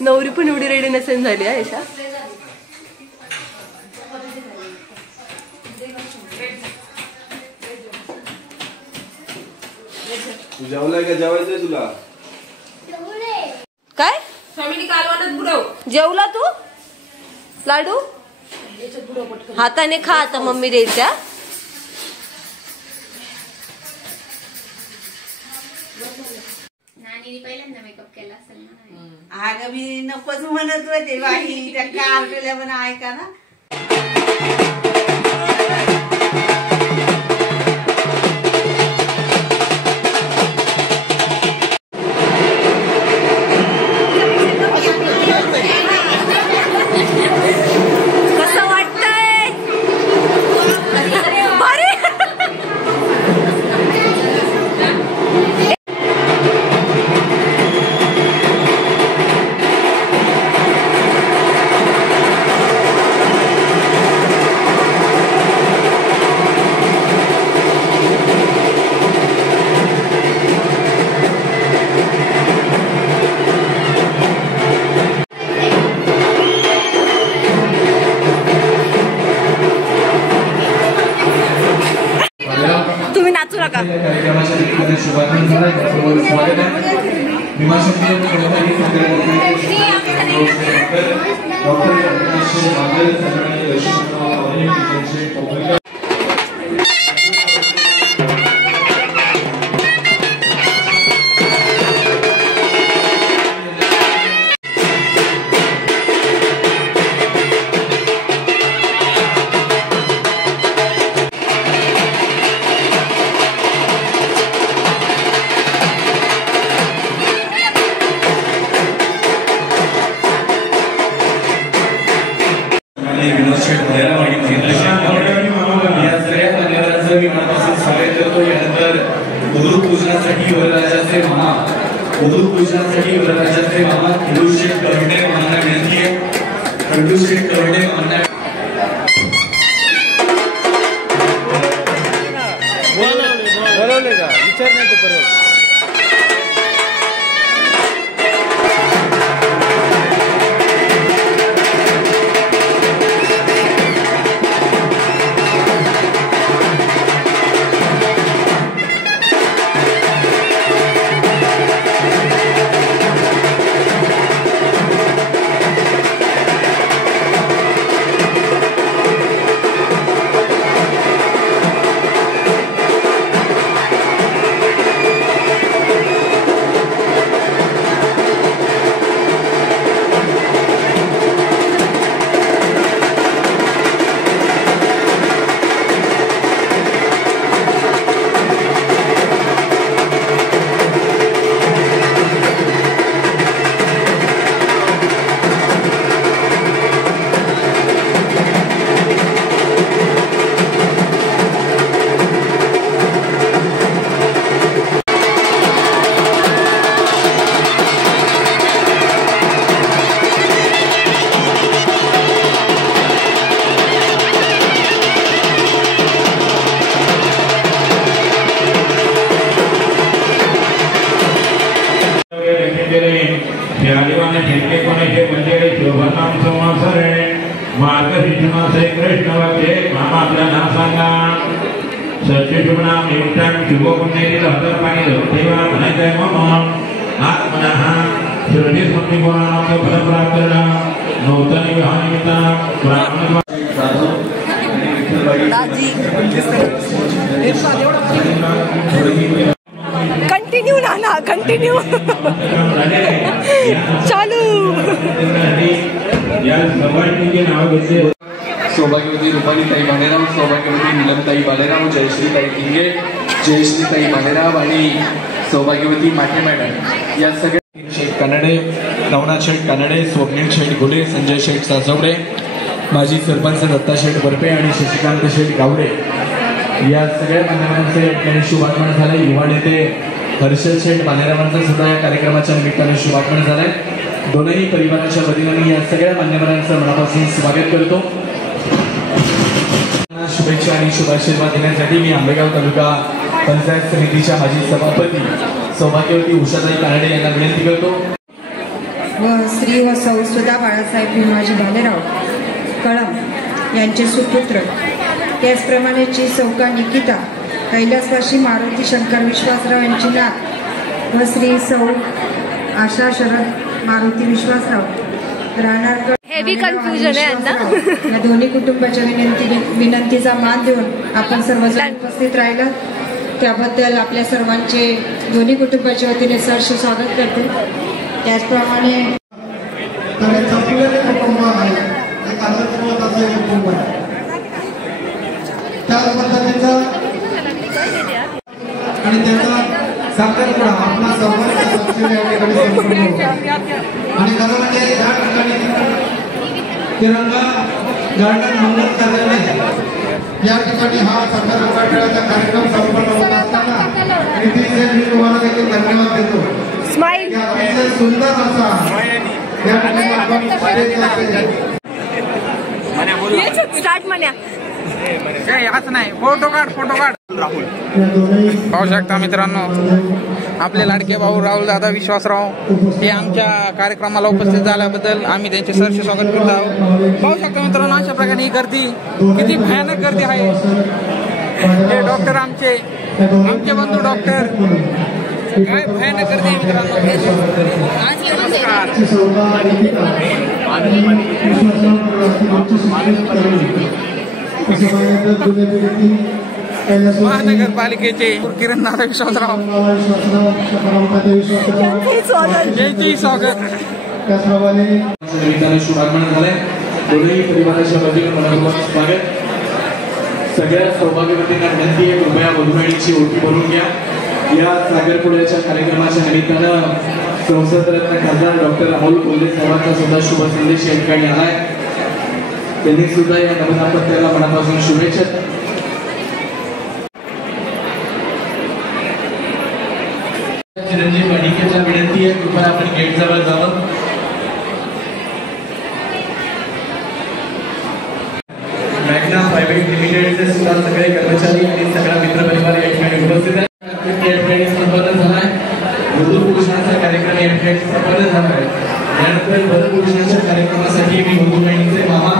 नवरी पण एवढी रेडी नसेल झाली आहे यशा. जेवलाय का? जेवायचंय तुला? काय जेवला तू? लाडू हाताने खा आता, मम्मी द्यायच्या. पहिल्यांदा मेकअप केला असेल ना. अगं मी नकोच म्हणत होते बाई, त्या कारलेल्या पण ऐका ना. कंटिन्यू नाना कंटिन्यू चालू. सौभाग्यवती रुपालीताई भालेराव, सौभाग्यवती नीलमताई भालेराव, जयश्रीताई इंगे, जयश्रीताई भालेराव आणि सौभाग्यवती माटे मॅडम या सगळ्या शेठ कानडे, नवनाथ शेठ कानडे, स्वप्नील शेठ घुले, संजय शेठ सासवडे, माजी सरपंच दत्ता शेठ बर्फे आणि शशिकांत शेठ गावडे या सगळ्या मान्यवरांचे या शुभागमन झाले. युवा नेते हर्षद शेठ भालेरावांचा सुद्धा या कार्यक्रमाच्या निमित्ताने शुभागमन झालंय. दोनही परिवाराच्या वतीने मी या सगळ्या मान्यवरांचं मनापासून स्वागत करतो. शुभेच्छा आणि शुभाशीर्वाद देण्यासाठी मी आंबेगाव तालुका पंचायत समितीच्या माजी सभापती सौभाग्यवती उषाताई कानडे यांना विनंती करतो. व श्री व सौ सुधा बाळासाहेब भीमाजी भालेराव कळम यांचे सुपुत्र, त्याचप्रमाणे ची सौका निकिता कैलासवासी मारुती शंकर विश्वासराव यांची नात व श्री सौ आशा शरद मारुती विश्वासराव राहणार हेवी कन्फ्युजन आहे यांना. या दोन्ही कुटुंबाच्या विनंतीचा मान देऊन आपण सर्वजण उपस्थित राहिला त्याबद्दल आपल्या सर्वांचे दोन्ही कुटुंबाच्या वतीने सहर्ष स्वागत करते. त्याचप्रमाणे कुटुंब आहे, एक आदर्शवत कुटुंब आहे. त्याच पद्धतीचं आणि त्याचा साखरपुडा आपला सर्वांचा लक्ष या ठिकाणी संपूर्ण होतो. आणि खरं म्हणजे या ठिकाणी तिरंगा गार्डन मंगल कार्यालय या ठिकाणी हा साखरपुडा खेळाचा कार्यक्रम संपन्न होत असताना मी तुम्हाला देखील धन्यवाद देतो. स्माइल सुंदर असा या ठिकाणी आपण स्टार्ट म्हण्या असं नाही. फोटो काढ राहुल पाहू शकता मित्रांनो, आपले लाडके भाऊ राहुल दादा विश्वासराव हे आमच्या कार्यक्रमाला उपस्थित झाल्याबद्दल आम्ही त्यांचे सहर्ष स्वागत करत आहोत. पाहू शकता मित्रांनो, अशा प्रकारे ही गर्दी, किती भयानक गर्दी आहे. हे डॉक्टर आमचे बंधू डॉक्टर, काय भयानक गर्दी आहे मित्रांनो. महानगरपालिकेचे किरण दादा विश्वासराव यांचे स्वागत. शुभागमन झालंय. दोन्ही परिवाराच्या वतीने मनपूर्वक स्वागत. सगळ्या सौभाग्यवतींना विनंती आहे, कृपया वधूवरांची ओळखी भरून घ्या. या साखरपुड्याच्या कार्यक्रमाच्या निमित्तानं संसदरत्न खासदार डॉक्टर राहुल कोल्हे साहेबांचा सुद्धा शुभ संदेश या ठिकाणी आलाय. त्यांनी सुद्धा या नवदाम्पत्याला मनापासून शुभेच्छा. चिरंजीव वाडिकेच्या विनंती आहे, कृपया आपण गेट जवळ जावं. मॅग्ना प्रायव्हेट लिमिटेडचे सुद्धा सगळे कर्मचारी आणि सगळा मित्रपरिवार या ठिकाणी उपस्थित आहे. या ठिकाणी संपन्न झालाय. वधूभूषणाचा कार्यक्रम या ठिकाणी संपन्न झाला आहे. त्यानंतर वधूभूषणाच्या कार्यक्रमासाठी मी वधूबहिणीचे मामा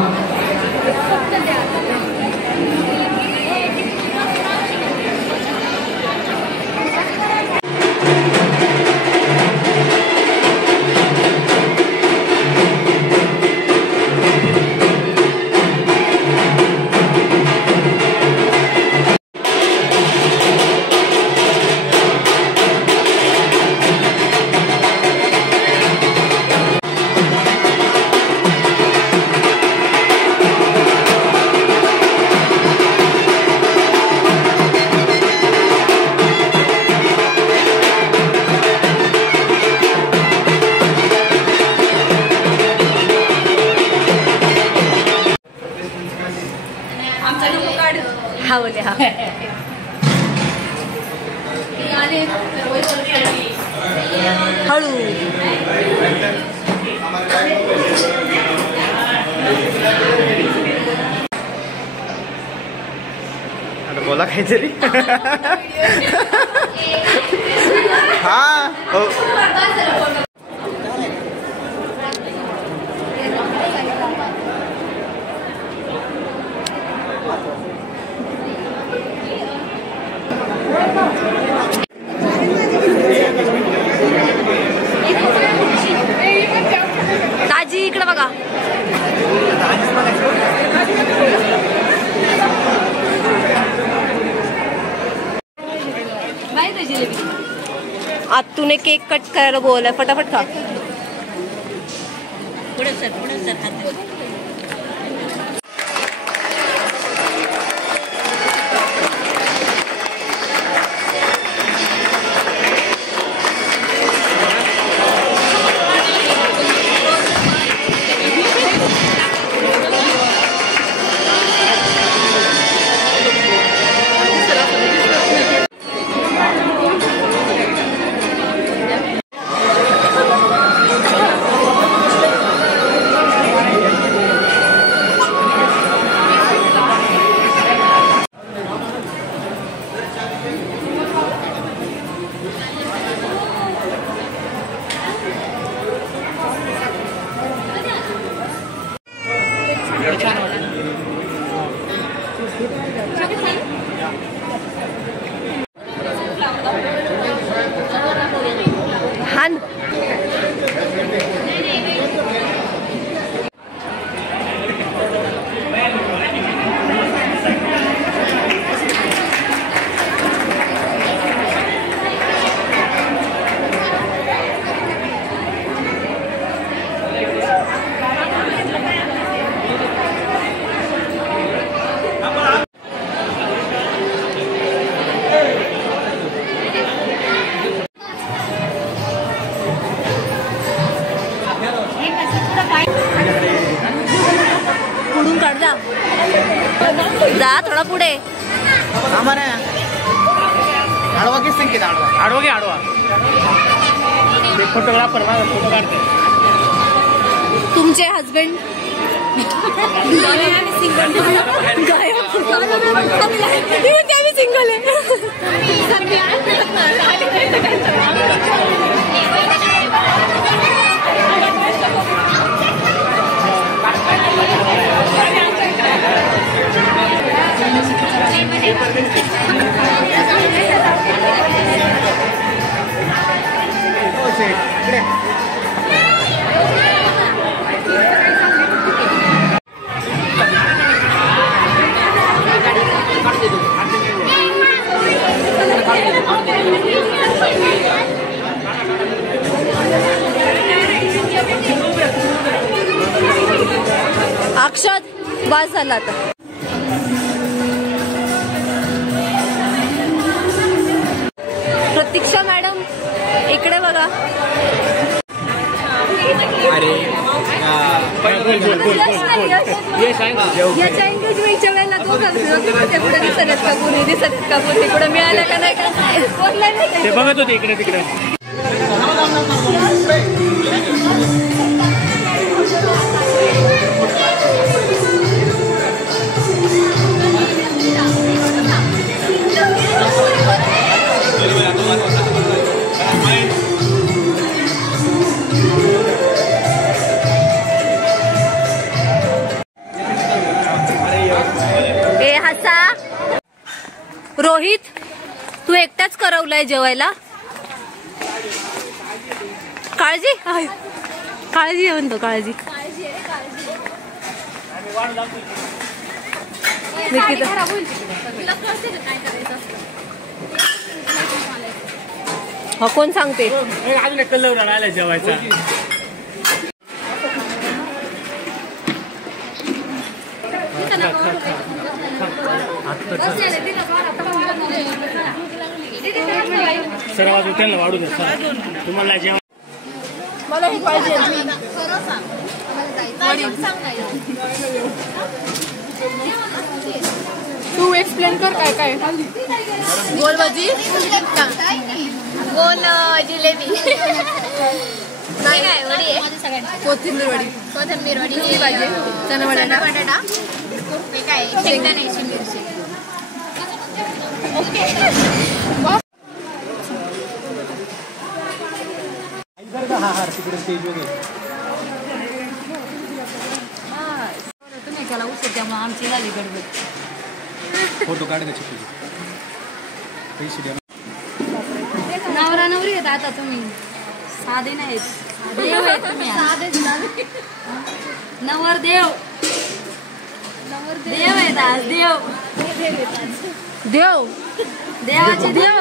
हा बोले हा हळू बोला काहीतरी. हा ताजी इकडे बघा. आत्तूने केक कट करायला बोलाय, फटाफट खा. पुढे सर आडवा किस संकेत आडवा घे आडवा फोटोग्राफर माझा फोटो काढते तुमचे हस्बंड सिंगल आहे. अक्षत वास झाला आता. प्रतीक्षा मॅडम इकडे बघा. याच्या एंगेजमेंटच्या वेळेला पुढे दिसत आहेत का कोणी दिसत आहेत का कोणी कुठे मिळालं का नाही का ते बघत होते इकडे तिकडे. रोहित तू एकटाच करवलाय जेवायला. काळजी काळजी म्हणतो काळजी. हा कोण सांगते. अजून एक कलर राहिला जेवायचा. सर्वात त्यांना वाढू द्या तुम्हाला जेवण. मला हे पाहिजे. तू एक्सप्लेन कर काय काय. गोल भाजी गोल जिलेबी काय काय वडी आहे. कोथिंबीर वडी ही भाजी चणा बटाटा हे काय शेंगदाण्याची मिरची. तुम्ही त्याला उचल त्यामुळे आमची झाली गडबड. फोटो काढायचे पैसे द्या. नवरा नवरी आहेत आता तुम्ही साधे नाहीत. देव आहे तुम्ही. नवरदेव देव आहेत आज. देव देव देवाचे देव.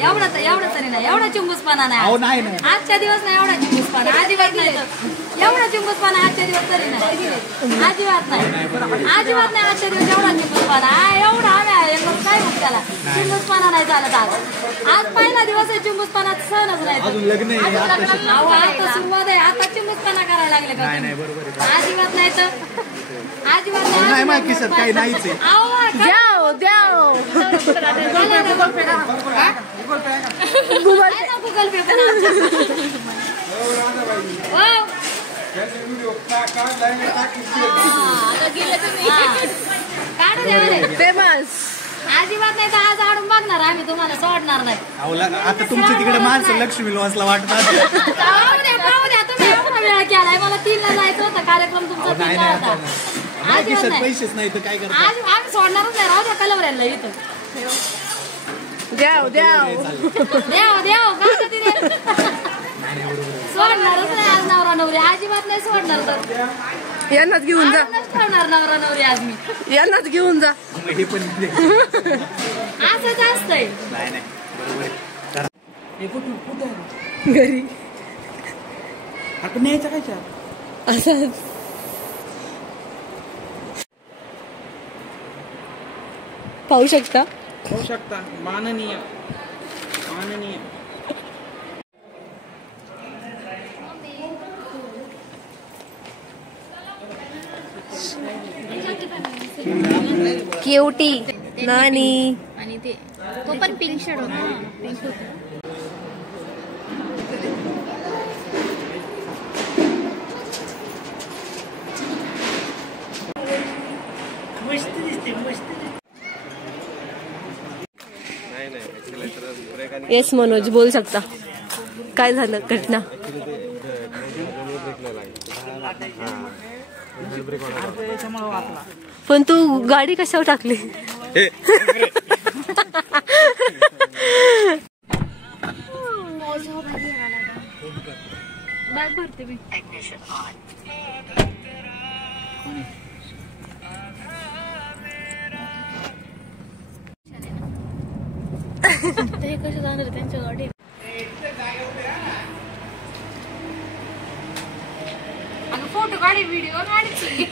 एवढा तरी नाही. एवढा चिंबूसपणा नाही आजच्या दिवस. नाही एवढा चिंबूसपणा अजिबात नाही. एवढा चिंबूसपणा आजच्या दिवस तरी नाही. अजिबात नाही अजिबात नाही आजच्या दिवस. एवढा चिंबूसपणा एवढा आम्ही काय म्हणतो त्याला चिंबूसपणा नाही चालत. आज पहिला दिवस आहे चिंबूसपणा सणच नाही. आता सुरुवात आहे. आता चिंबूसपणा करायला लागले का अजिबात नाही तर अजिबात काही नाहीच. द्याव द्याव गुगल पे फेमस. अजिबात नाही तर आज आडून बघणार आम्ही तुम्हाला सोडणार नाही. आता तुमच्या तिकडे माणसं लक्ष्मी विलासला वाटतात. तुम्ही एवढा वेळ केलाय. मला 3ला जायचं होतं कार्यक्रम तुमचा 3ला होता. पैसेच नाही तर काय करणार. आज आम्ही सोडणारच नाही. राहू द्या कलवर यायला इथं. द्याव द्याव द्याव द्याव सोडणारच नाही आज नवरा नवरी. अजिबात नाही सोडणार. तर यांनाच घेऊन जा. ठेवणार नवरा नवरी आज मी. यांनाच घेऊन जा. असंच असतंय घरी. आपण न्यायचं काय असं पाहू शकता. माननीय क्यूटी नानी आणि ते तो पण पिंक शर्ट होता पिंक होता. येस मनोज बोल सकता. काय झालं घटना? पण तू गाडी कशावर टाकली? बॅग भरते मी. ते कसे जाणार त्यांच्या गाडी? फोटो काढी व्हिडिओ काढायची.